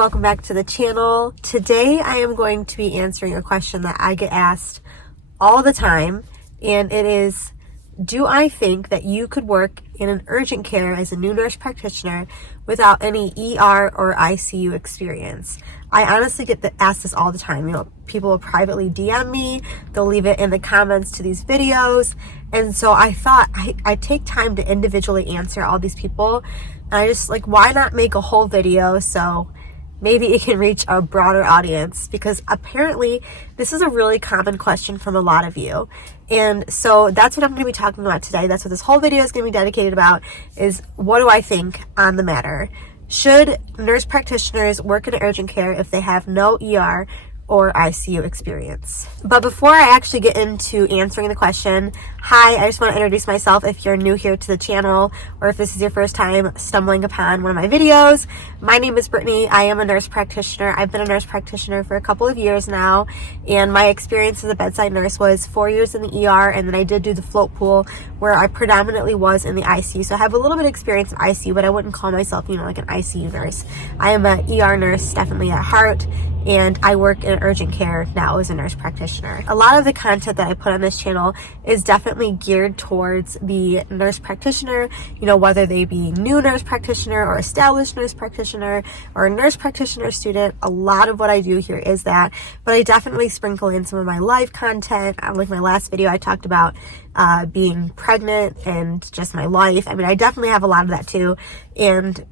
welcome back to the channel. Today I am going to be answering a question that I get asked all the time, and it is, do I think that you could work in an urgent care as a new nurse practitioner without any ER or ICU experience? I honestly get asked this all the time. You know, people will privately DM me, they'll leave it in the comments to these videos, and so I thought I'd take time to individually answer all these people. And I just why not make a whole video so maybe it can reach a broader audience, because apparently this is a really common question from a lot of you. And so that's what I'm going to be talking about today. That's what this whole video is going to be dedicated about, is what do I think on the matter. Should nurse practitioners work in urgent care if they have no ER or ICU experience? But before I actually get into answering the question, hi, I just want to introduce myself if you're new here to the channel, or if this is your first time stumbling upon one of my videos. My name is Brittany. I am a nurse practitioner. I've been a nurse practitioner for a couple of years now, and my experience as a bedside nurse was 4 years in the ER, and then I did do the float pool where I predominantly was in the ICU. So I have a little bit of experience in ICU, but I wouldn't call myself, like an ICU nurse. I am an ER nurse, definitely at heart, and I work in urgent care now as a nurse practitioner. A lot of the content that I put on this channel is definitely geared towards the nurse practitioner, whether they be new nurse practitioner or established nurse practitioner or a nurse practitioner student. A lot of what I do here is that, but I definitely sprinkle in some of my life content. Like my last video, I talked about being pregnant and just my life. I definitely have a lot of that too. And,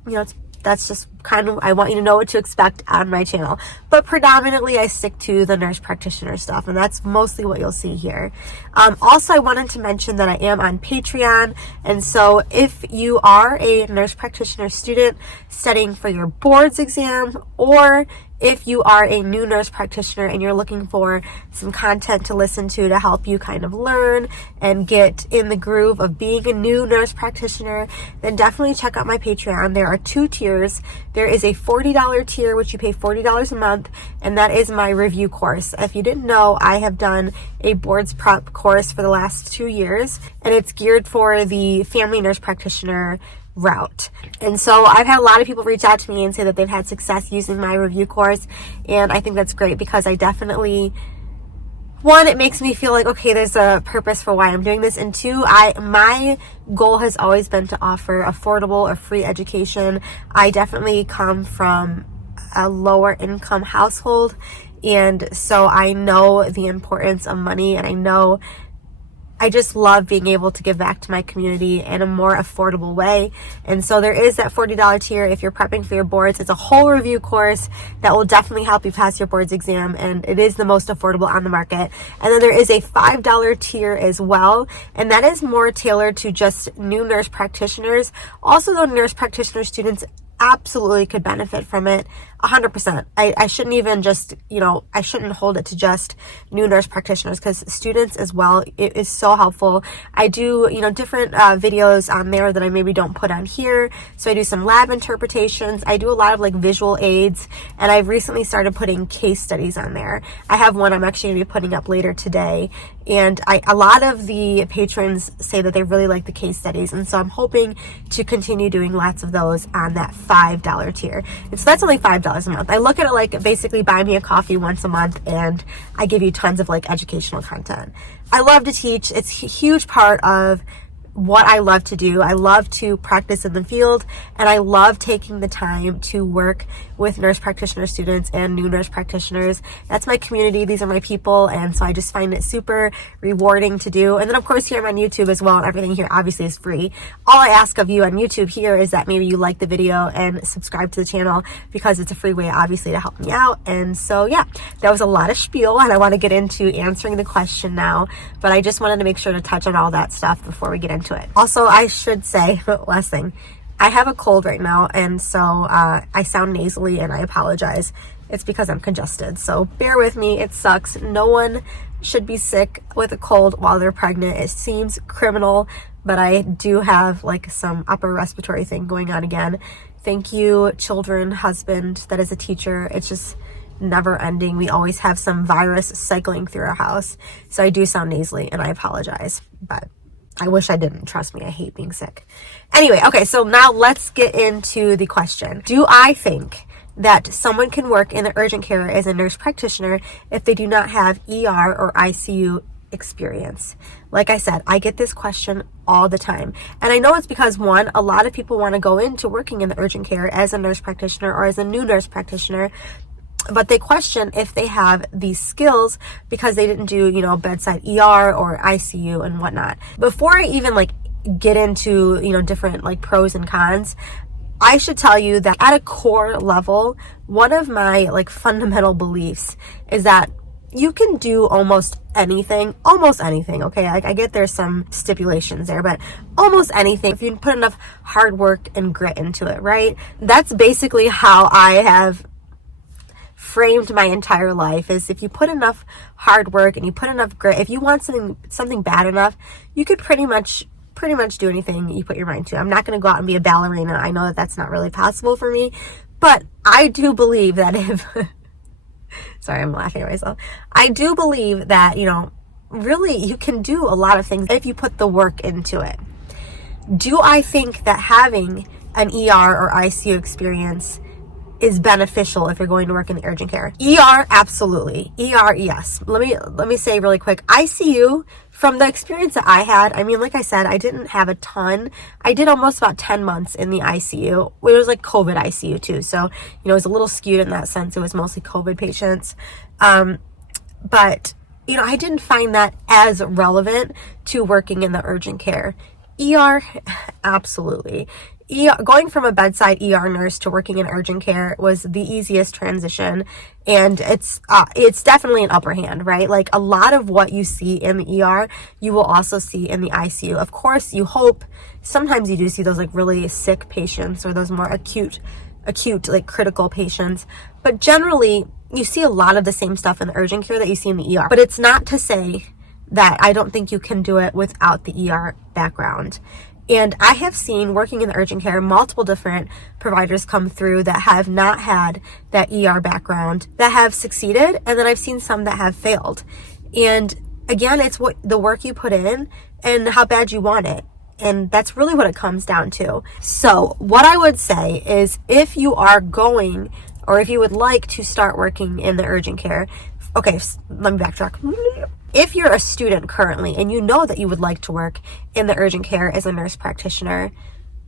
that's just kind of, I want you to know what to expect on my channel. But predominantly I stick to the nurse practitioner stuff, and that's mostly what you'll see here. Also, I wanted to mention that I am on Patreon, and so if you are a nurse practitioner student studying for your boards exam, or if you are a new nurse practitioner and you're looking for some content to listen to help you kind of learn and get in the groove of being a new nurse practitioner, then definitely check out my Patreon. There are 2 tiers. There is a $40 tier, which you pay $40 a month, and that is my review course. If you didn't know, I have done a boards prep course for the last 2 years, and it's geared for the family nurse practitioner route. And so I've had a lot of people reach out to me and say that they've had success using my review course, and I think that's great, because I definitely, one, it makes me feel like, okay, there's a purpose for why I'm doing this, and two, my goal has always been to offer affordable or free education. I definitely come from a lower income household, and so I know the importance of money, and I just love being able to give back to my community in a more affordable way. And so there is that $40 tier if you're prepping for your boards. It's a whole review course that will definitely help you pass your boards exam, and it is the most affordable on the market. And then there is a $5 tier as well, and that is more tailored to just new nurse practitioners. Also, though, nurse practitioner students absolutely could benefit from it 100%. I shouldn't even just, I shouldn't hold it to just new nurse practitioners, because students as well, it is so helpful. I do, different videos on there that I maybe don't put on here. So I do some lab interpretations. I do a lot of visual aids, and I've recently started putting case studies on there. I have one I'm actually going to be putting up later today. And a lot of the patrons say that they really like the case studies. And so I'm hoping to continue doing lots of those on that $5 tier. And so that's only $5 a month. I look at it like basically buy me a coffee once a month, and I give you tons of educational content. I love to teach. It's a huge part of what I love to do. I love to practice in the field, and I love taking the time to work with nurse practitioner students and new nurse practitioners. That's my community. These are my people, and so I just find it super rewarding to do. And then of course here I'm on YouTube as well, and everything here obviously is free. All I ask of you on YouTube here is that maybe you like the video and subscribe to the channel, because it's a free way obviously to help me out. And so yeah, that was a lot of spiel, and I want to get into answering the question now, but I just wanted to make sure to touch on all that stuff before we get into it. Also, I should say, last thing, I have a cold right now, and so I sound nasally, and I apologize. It's because I'm congested, so bear with me. It sucks. No one should be sick with a cold while they're pregnant. It seems criminal, but I do have some upper respiratory thing going on again. Thank you, children, husband that is a teacher. It's just never ending. We always have some virus cycling through our house, so I do sound nasally, and I apologize, but I wish I didn't. Trust me, I hate being sick. Anyway, okay, so now let's get into the question. Do I think that someone can work in the urgent care as a nurse practitioner if they do not have ER or ICU experience? Like I said, I get this question all the time. And I know it's because, one, a lot of people want to go into working in the urgent care as a nurse practitioner or as a new nurse practitioner, but they question if they have these skills because they didn't do, bedside ER or ICU and whatnot. Before I even get into, different pros and cons, I should tell you that at a core level, one of my fundamental beliefs is that you can do almost anything, okay? I get there's some stipulations there, but almost anything if you put enough hard work and grit into it, right? That's basically how I have framed my entire life, is if you put enough hard work and you put enough grit, if you want something bad enough, you could pretty much do anything you put your mind to. I'm not going to go out and be a ballerina. I know that that's not really possible for me, but I do believe that if sorry, I'm laughing at myself. I do believe that, really you can do a lot of things if you put the work into it. Do I think that having an ER or ICU experience is beneficial if you're going to work in the urgent care? ER, absolutely. ER, yes. Let me say really quick, ICU, from the experience that I had, like I said, I didn't have a ton. I did almost about 10 months in the ICU. It was COVID ICU too. So, it was a little skewed in that sense. It was mostly COVID patients. But, I didn't find that as relevant to working in the urgent care. ER, absolutely. Going from a bedside ER nurse to working in urgent care was the easiest transition, and it's definitely an upper hand, right? A lot of what you see in the ER, you will also see in the ICU. Of course, you hope sometimes you do see those really sick patients or those more acute critical patients, but generally you see a lot of the same stuff in the urgent care that you see in the ER. But it's not to say that I don't think you can do it without the ER background. And I have seen, working in the urgent care, multiple different providers come through that have not had that ER background that have succeeded, and then I've seen some that have failed. And again, it's what the work you put in and how bad you want it. And that's really what it comes down to. So what I would say is, if you are going, or if you would like to start working in the urgent care, okay, let me backtrack. If you're a student currently and you know that you would like to work in the urgent care as a nurse practitioner,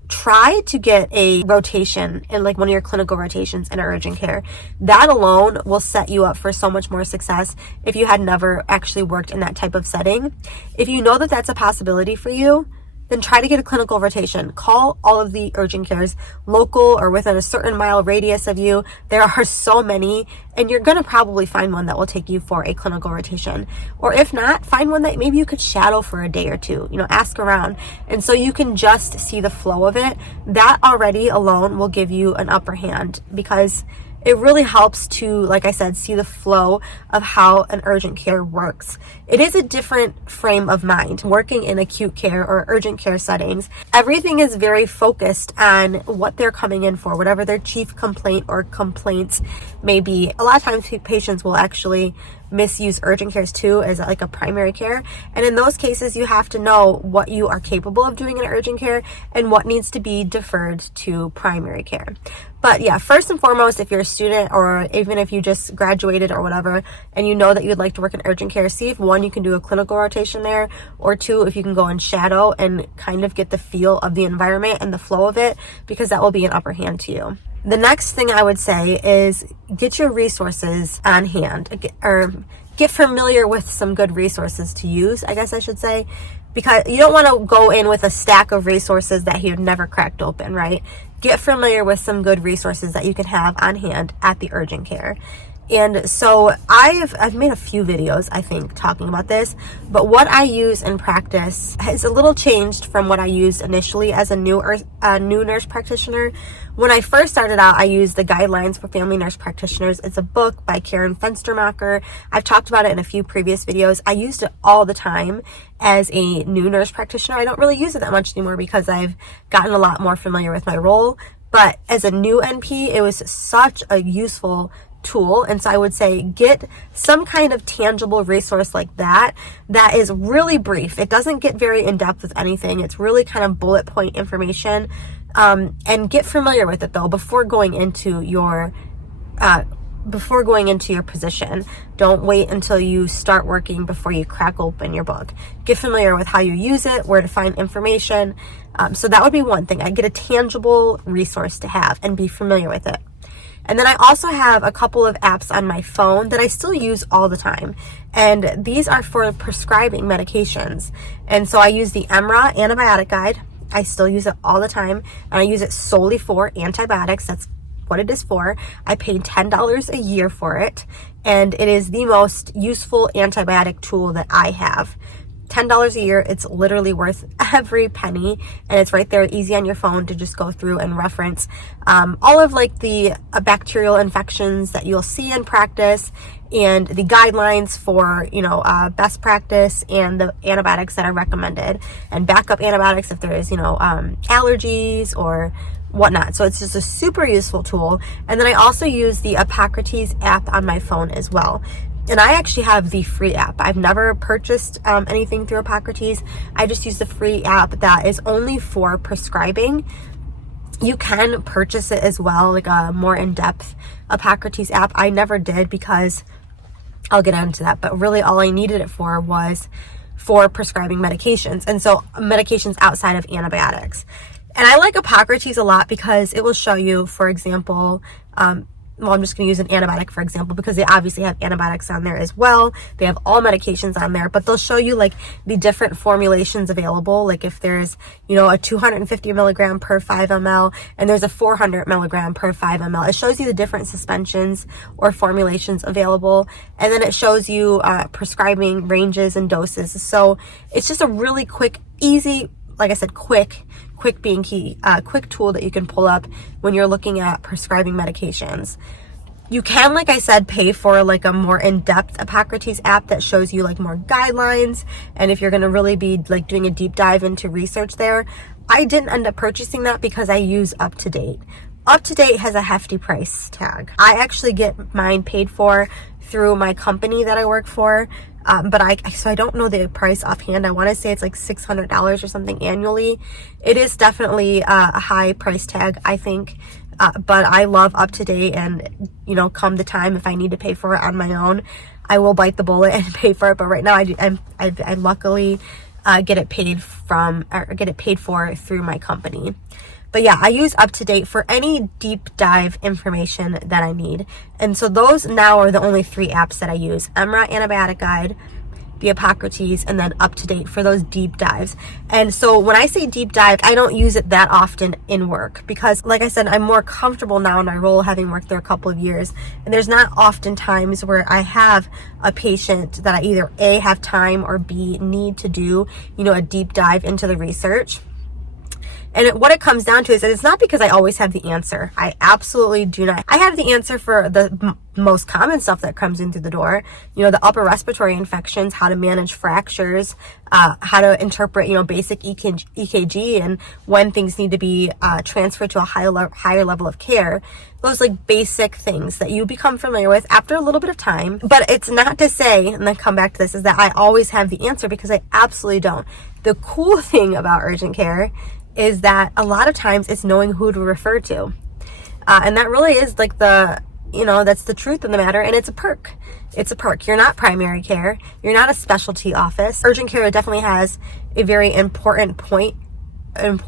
try to get a rotation in one of your clinical rotations in urgent care. That alone will set you up for so much more success if you had never actually worked in that type of setting. If you know that that's a possibility for you, then try to get a clinical rotation. Call all of the urgent cares local or within a certain mile radius of you. There are so many, and you're going to probably find one that will take you for a clinical rotation. Or if not, find one that maybe you could shadow for a day or two, ask around. And so you can just see the flow of it. That already alone will give you an upper hand, because it really helps to, like I said, see the flow of how an urgent care works. It is a different frame of mind. Working in acute care or urgent care settings, everything is very focused on what they're coming in for, whatever their chief complaint or complaints may be. A lot of times patients will actually misuse urgent cares too as a primary care, and in those cases you have to know what you are capable of doing in urgent care and what needs to be deferred to primary care. But yeah, first and foremost, if you're a student or even if you just graduated or whatever and you know that you would like to work in urgent care, see if one, you can do a clinical rotation there, or two, if you can go and shadow and kind of get the feel of the environment and the flow of it, because that will be an upper hand to you. The next thing I would say is get your resources on hand, or get familiar with some good resources to use, I guess I should say, because you don't want to go in with a stack of resources that you've never cracked open, right? Get familiar with some good resources that you can have on hand at the urgent care. And so I've made a few videos, I think, talking about this, but what I use in practice has a little changed from what I used initially as a new nurse practitioner. When I first started out, I used the Guidelines for Family Nurse Practitioners. It's a book by Karen Fenstermacher. I've talked about it in a few previous videos. I used it all the time as a new nurse practitioner. I don't really use it that much anymore because I've gotten a lot more familiar with my role. But as a new NP, it was such a useful tool. And so I would say get some kind of tangible resource like that is really brief. It doesn't get very in depth with anything. It's really kind of bullet point information. And get familiar with it though before going into your before going into your position. Don't wait until you start working before you crack open your book. Get familiar with how you use it, where to find information. So that would be one thing. I get a tangible resource to have and be familiar with it. And then I also have a couple of apps on my phone that I still use all the time. And these are for prescribing medications. And so I use the EMRA Antibiotic Guide. I still use it all the time. And I use it solely for antibiotics. That's what it is for. I paid $10 a year for it. And it is the most useful antibiotic tool that I have. $10 a year, it's literally worth every penny, and it's right there, easy on your phone to just go through and reference all of like the bacterial infections that you'll see in practice, and the guidelines for best practice, and the antibiotics that are recommended, and backup antibiotics if there is allergies or whatnot. So it's just a super useful tool. And then I also use the Hippocrates app on my phone as well. And I actually have the free app. I've never purchased anything through Hippocrates. I just use the free app that is only for prescribing. You can purchase it as well, like a more in-depth Hippocrates app. I never did because I'll get into that. But really all I needed it for was for prescribing medications. And so medications outside of antibiotics. And I like Hippocrates a lot because it will show you, for example, I'm just going to use an antibiotic, for example, because they obviously have antibiotics on there as well. They have all medications on there, but they'll show you like the different formulations available. Like if there's, a 250 milligram per 5 ml and there's a 400 milligram per 5 ml. It shows you the different suspensions or formulations available. And then it shows you prescribing ranges and doses. So it's just a really quick, easy, like I said, quick being key, quick tool that you can pull up when you're looking at prescribing medications. You can, like I said, pay for like a more in-depth Hippocrates app that shows you like more guidelines. And if you're going to really be like doing a deep dive into research there, I didn't end up purchasing that because I use UpToDate. UpToDate has a hefty price tag. I actually get mine paid for through my company that I work for. But I don't know the price offhand. I want to say it's like $600 or something annually. It is definitely a high price tag, I think. But I love UpToDate, and come the time if I need to pay for it on my own, I will bite the bullet and pay for it. But right now, I luckily get it paid for through my company. But yeah, I use UpToDate for any deep dive information that I need. And so those now are the only 3 apps that I use. EMRA Antibiotic Guide, the Hippocrates, and then UpToDate for those deep dives. And so when I say deep dive, I don't use it that often in work because, like I said, I'm more comfortable now in my role, having worked there a couple of years. And there's not often times where I have a patient that I either A, have time, or B, need to do, a deep dive into the research. And what it comes down to is that it's not because I always have the answer. I absolutely do not. I have the answer for the most common stuff that comes in through the door. The upper respiratory infections, how to manage fractures, how to interpret, basic EKG, and when things need to be transferred to a higher level of care. Those like basic things that you become familiar with after a little bit of time. But it's not to say, and then come back to this, is that I always have the answer, because I absolutely don't. The cool thing about urgent care is that a lot of times it's knowing who to refer to. And that really is like that's the truth of the matter. And it's a perk. It's a perk. You're not primary care. You're not a specialty office. Urgent care definitely has a very important part in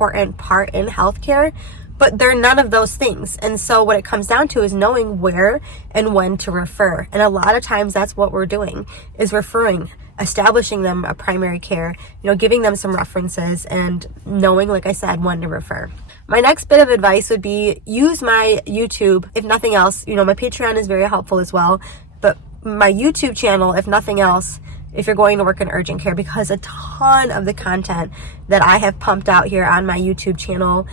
healthcare, but they're none of those things. And so what it comes down to is knowing where and when to refer. And a lot of times that's what we're doing, is referring, establishing them a primary care, giving them some references, and knowing, like I said, when to refer. My next bit of advice would be use my YouTube. If nothing else, my Patreon is very helpful as well, but my YouTube channel, if nothing else, if you're going to work in urgent care, because a ton of the content that I have pumped out here on my YouTube channel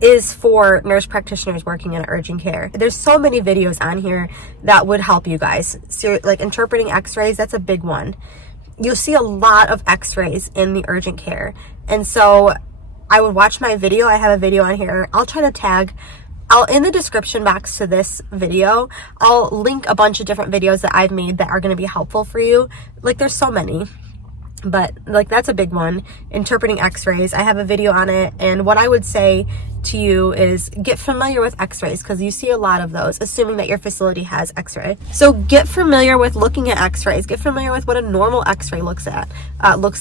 is for nurse practitioners working in urgent care. There's so many videos on here that would help you guys. So like interpreting x-rays, that's a big one. You'll see a lot of x-rays in the urgent care. And so I would watch my video. I have a video on here. I'll try to tag, in the description box to this video, I'll link a bunch of different videos that I've made that are going to be helpful for you. Like there's so many. But like, that's a big one. Interpreting x-rays, I have a video on it, and what I would say to you is get familiar with x-rays, because you see a lot of those, assuming that your facility has x-ray. So get familiar with looking at x-rays. Get familiar with what a normal x-ray looks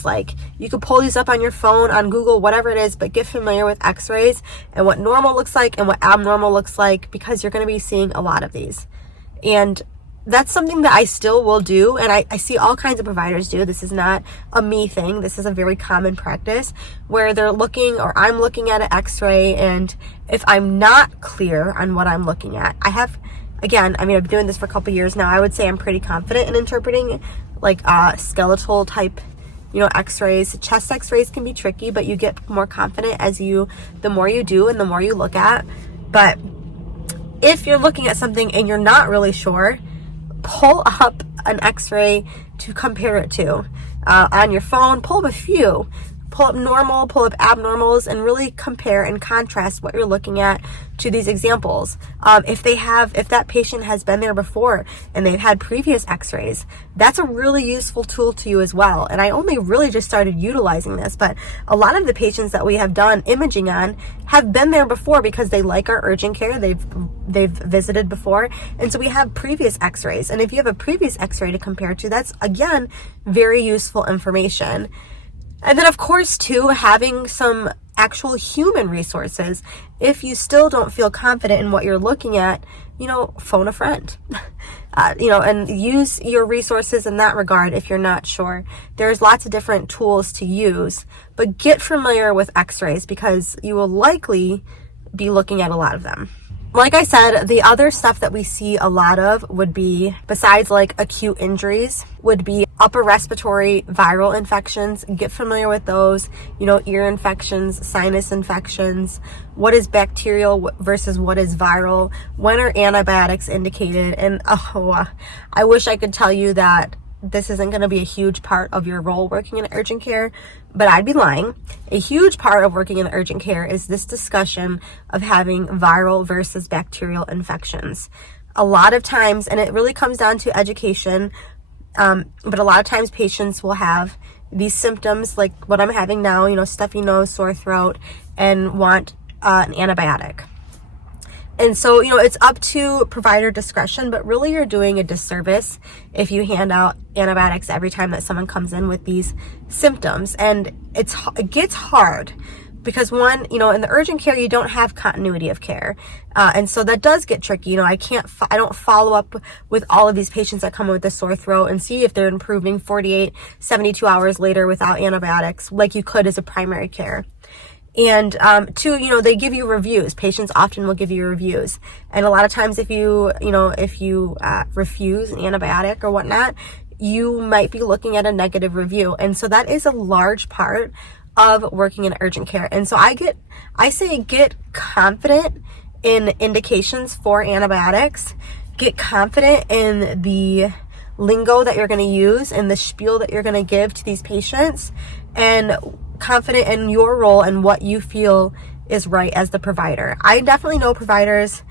like. You can pull these up on your phone, on Google, whatever it is, but get familiar with x-rays and what normal looks like and what abnormal looks like, because you're going to be seeing a lot of these. And that's something that I still will do, and I see all kinds of providers do. This is not a me thing. This is a very common practice where they're looking, or I'm looking at an x-ray, and if I'm not clear on what I'm looking at, I've been doing this for a couple years now. I would say I'm pretty confident in interpreting like skeletal type, x-rays. Chest x-rays can be tricky, but you get more confident the more you do and the more you look at. But if you're looking at something and you're not really sure, pull up an x-ray to compare it to. On your phone, pull up a few. Pull up normal, pull up abnormals, and really compare and contrast what you're looking at to these examples. If that patient has been there before and they've had previous x-rays, that's a really useful tool to you as well. And I only really just started utilizing this, but a lot of the patients that we have done imaging on have been there before because they like our urgent care. They've visited before. And so we have previous x-rays. And if you have a previous x-ray to compare to, that's again, very useful information. And then, of course, too, having some actual human resources. If you still don't feel confident in what you're looking at, phone a friend, and use your resources in that regard if you're not sure. There's lots of different tools to use, but get familiar with x-rays because you will likely be looking at a lot of them. Like I said, the other stuff that we see a lot of would be, besides like acute injuries, would be upper respiratory viral infections. Get familiar with those, ear infections, sinus infections. What is bacterial versus what is viral? When are antibiotics indicated? And I wish I could tell you that this isn't going to be a huge part of your role working in urgent care, but I'd be lying. A huge part of working in urgent care is this discussion of having viral versus bacterial infections. A lot of times, and it really comes down to education, but a lot of times patients will have these symptoms like what I'm having now, stuffy nose, sore throat, and want an antibiotic. And so, it's up to provider discretion, but really you're doing a disservice if you hand out antibiotics every time that someone comes in with these symptoms. And it gets hard because one, in the urgent care, you don't have continuity of care. And so that does get tricky. I don't follow up with all of these patients that come in with a sore throat and see if they're improving 48, 72 hours later without antibiotics like you could as a primary care. And two, they give you reviews. Patients often will give you reviews. And a lot of times if you refuse an antibiotic or whatnot, you might be looking at a negative review. And so that is a large part of working in urgent care. And so I say get confident in indications for antibiotics. Get confident in the lingo that you're going to use and the spiel that you're going to give to these patients, and confident in your role and what you feel is right as the provider. I definitely know providers,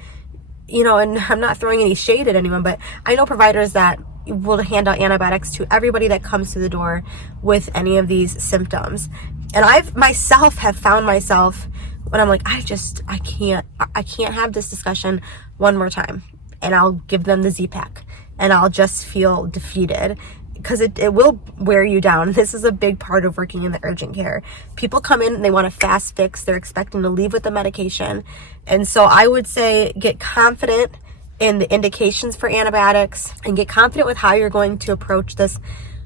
and I'm not throwing any shade at anyone, but I know providers that will hand out antibiotics to everybody that comes to the door with any of these symptoms. And I've myself have found myself when I'm like, I can't have this discussion one more time, and I'll give them the Z-Pack and I'll just feel defeated. Because it will wear you down. This is a big part of working in the urgent care. People come in and they want a fast fix. They're expecting to leave with the medication. And so I would say get confident in the indications for antibiotics and get confident with how you're going to approach this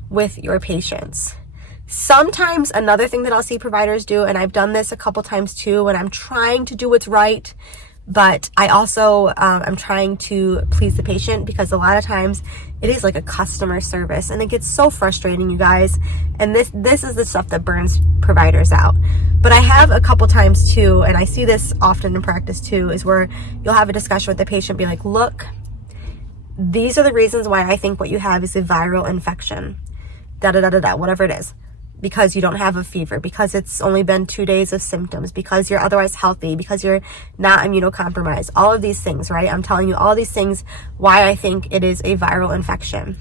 with your patients. Sometimes another thing that I'll see providers do, and I've done this a couple times too, when I'm trying to do what's right, but I also I'm trying to please the patient, because a lot of times it is like a customer service and it gets so frustrating, you guys. And this is the stuff that burns providers out. But I have a couple times too, and I see this often in practice too, is where you'll have a discussion with the patient, be like, look, these are the reasons why I think what you have is a viral infection, whatever it is. Because you don't have a fever, because it's only been 2 days of symptoms, because you're otherwise healthy, because you're not immunocompromised, all of these things, right? I'm telling you all these things why I think it is a viral infection.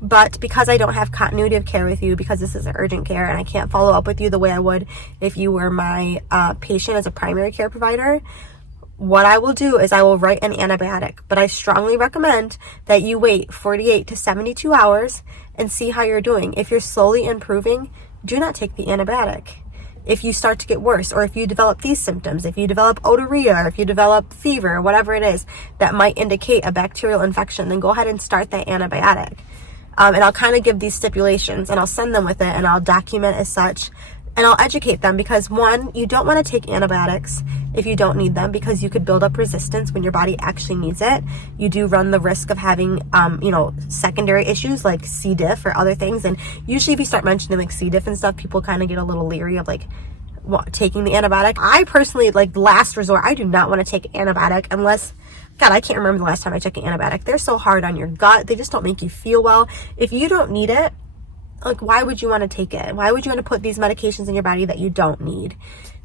But because I don't have continuity of care with you, because this is an urgent care and I can't follow up with you the way I would if you were my patient as a primary care provider, what I will do is I will write an antibiotic. But I strongly recommend that you wait 48 to 72 hours and see how you're doing. If you're slowly improving, do not take the antibiotic. If you start to get worse, or if you develop these symptoms, if you develop otorrhea, or if you develop fever, whatever it is that might indicate a bacterial infection, then go ahead and start that antibiotic. And I'll kind of give these stipulations and I'll send them with it and I'll document as such and I'll educate them, because one, you don't want to take antibiotics if you don't need them, because you could build up resistance when your body actually needs it. You do run the risk of having, secondary issues like C. diff or other things. And usually if you start mentioning like C. diff and stuff, people kind of get a little leery of like taking the antibiotic. I personally, like last resort, I do not want to take antibiotic unless, God, I can't remember the last time I took an antibiotic. They're so hard on your gut. They just don't make you feel well. If you don't need it, like, why would you want to take it? Why would you want to put these medications in your body that you don't need?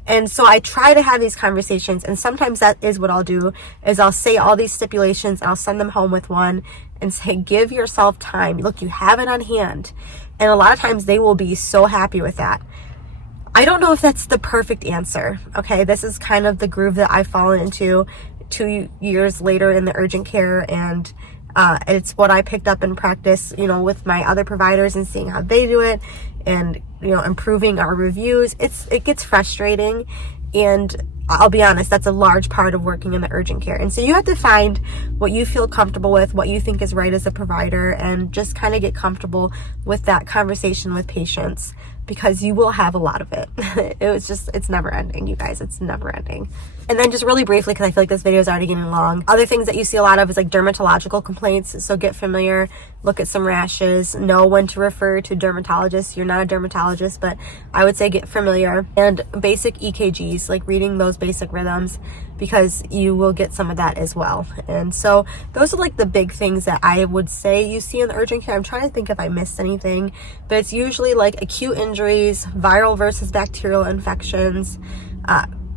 And so I try to have these conversations, and sometimes that is what I'll do, is I'll say all these stipulations and I'll send them home with one and say, give yourself time. Look, you have it on hand. And a lot of times they will be so happy with that. I don't know if that's the perfect answer. Okay, this is kind of the groove that I've fallen into 2 years later in the urgent care, and it's what I picked up in practice, with my other providers and seeing how they do it and, improving our reviews. It gets frustrating, and I'll be honest, that's a large part of working in the urgent care. And so you have to find what you feel comfortable with, what you think is right as a provider, and just kind of get comfortable with that conversation with patients, because you will have a lot of it. It's never ending, you guys. It's never ending. And then just really briefly, because I feel like this video is already getting long, other things that you see a lot of is like dermatological complaints. So get familiar, look at some rashes, know when to refer to dermatologists. You're not a dermatologist, but I would say get familiar. And basic EKGs, like reading those basic rhythms, because you will get some of that as well. And so those are like the big things that I would say you see in the urgent care. I'm trying to think if I missed anything, but it's usually like acute injuries, viral versus bacterial infections,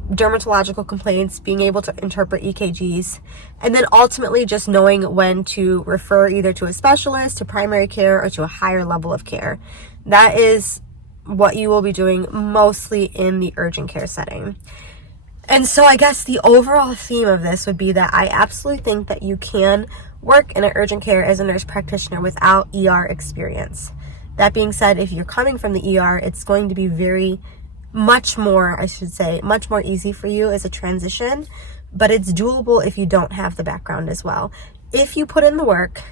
dermatological complaints, being able to interpret EKGs, and then ultimately just knowing when to refer either to a specialist, to primary care, or to a higher level of care. That is what you will be doing mostly in the urgent care setting. And so I guess the overall theme of this would be that I absolutely think that you can work in an urgent care as a nurse practitioner without ER experience. That being said, if you're coming from the ER, it's going to be much more easy for you as a transition, but it's doable if you don't have the background as well. If you put in the work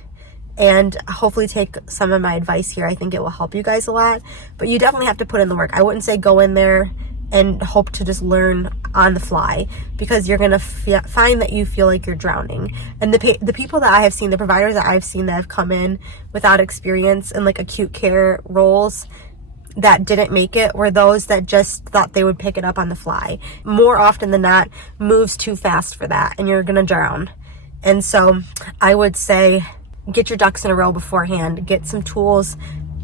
and hopefully take some of my advice here, I think it will help you guys a lot, but you definitely have to put in the work. I wouldn't say go in there and hope to just learn on the fly, because you're going to find that you feel like you're drowning. And the people that I have seen, the providers that I've seen that have come in without experience in like acute care roles that didn't make it were those that just thought they would pick it up on the fly. More often than not, moves too fast for that and you're going to drown. And so I would say get your ducks in a row beforehand, get some tools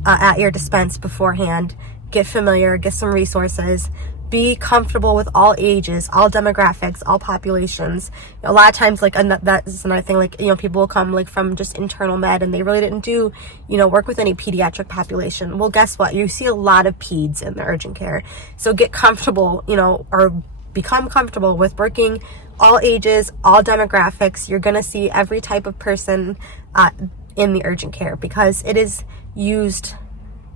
at your dispense beforehand, get familiar, get some resources, be comfortable with all ages, all demographics, all populations. A lot of times, like, and that is another thing, like, people will come like from just internal med and they really didn't do, work with any pediatric population. Well, guess what? You see a lot of peds in the urgent care. So get comfortable, or become comfortable with working all ages, all demographics. You're going to see every type of person in the urgent care, because it is used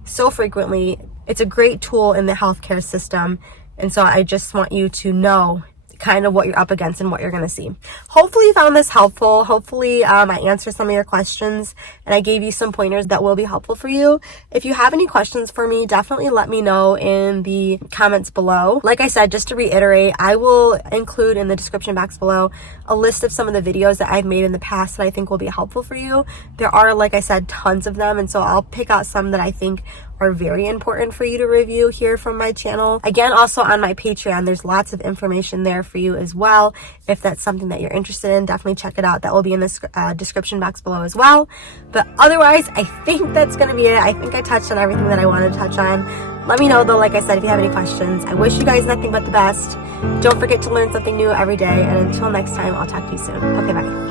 so frequently. It's a great tool in the healthcare system. And so I just want you to know kind of what you're up against and what you're going to see. Hopefully you found this helpful. Hopefully I answered some of your questions and I gave you some pointers that will be helpful for you. If you have any questions for me, definitely let me know in the comments below. Like I said, just to reiterate, I will include in the description box below a list of some of the videos that I've made in the past that I think will be helpful for you. There are, like I said, tons of them. And so I'll pick out some that I think are very important for you to review here from my channel. Again, also on my Patreon, there's lots of information there for you as well. If that's something that you're interested in, definitely check it out. That will be in the description box below as well. But otherwise, I think that's going to be it. I think I touched on everything that I wanted to touch on. Let me know though, like I said, if you have any questions. I wish you guys nothing but the best. Don't forget to learn something new every day. And until next time, I'll talk to you soon. Okay, bye.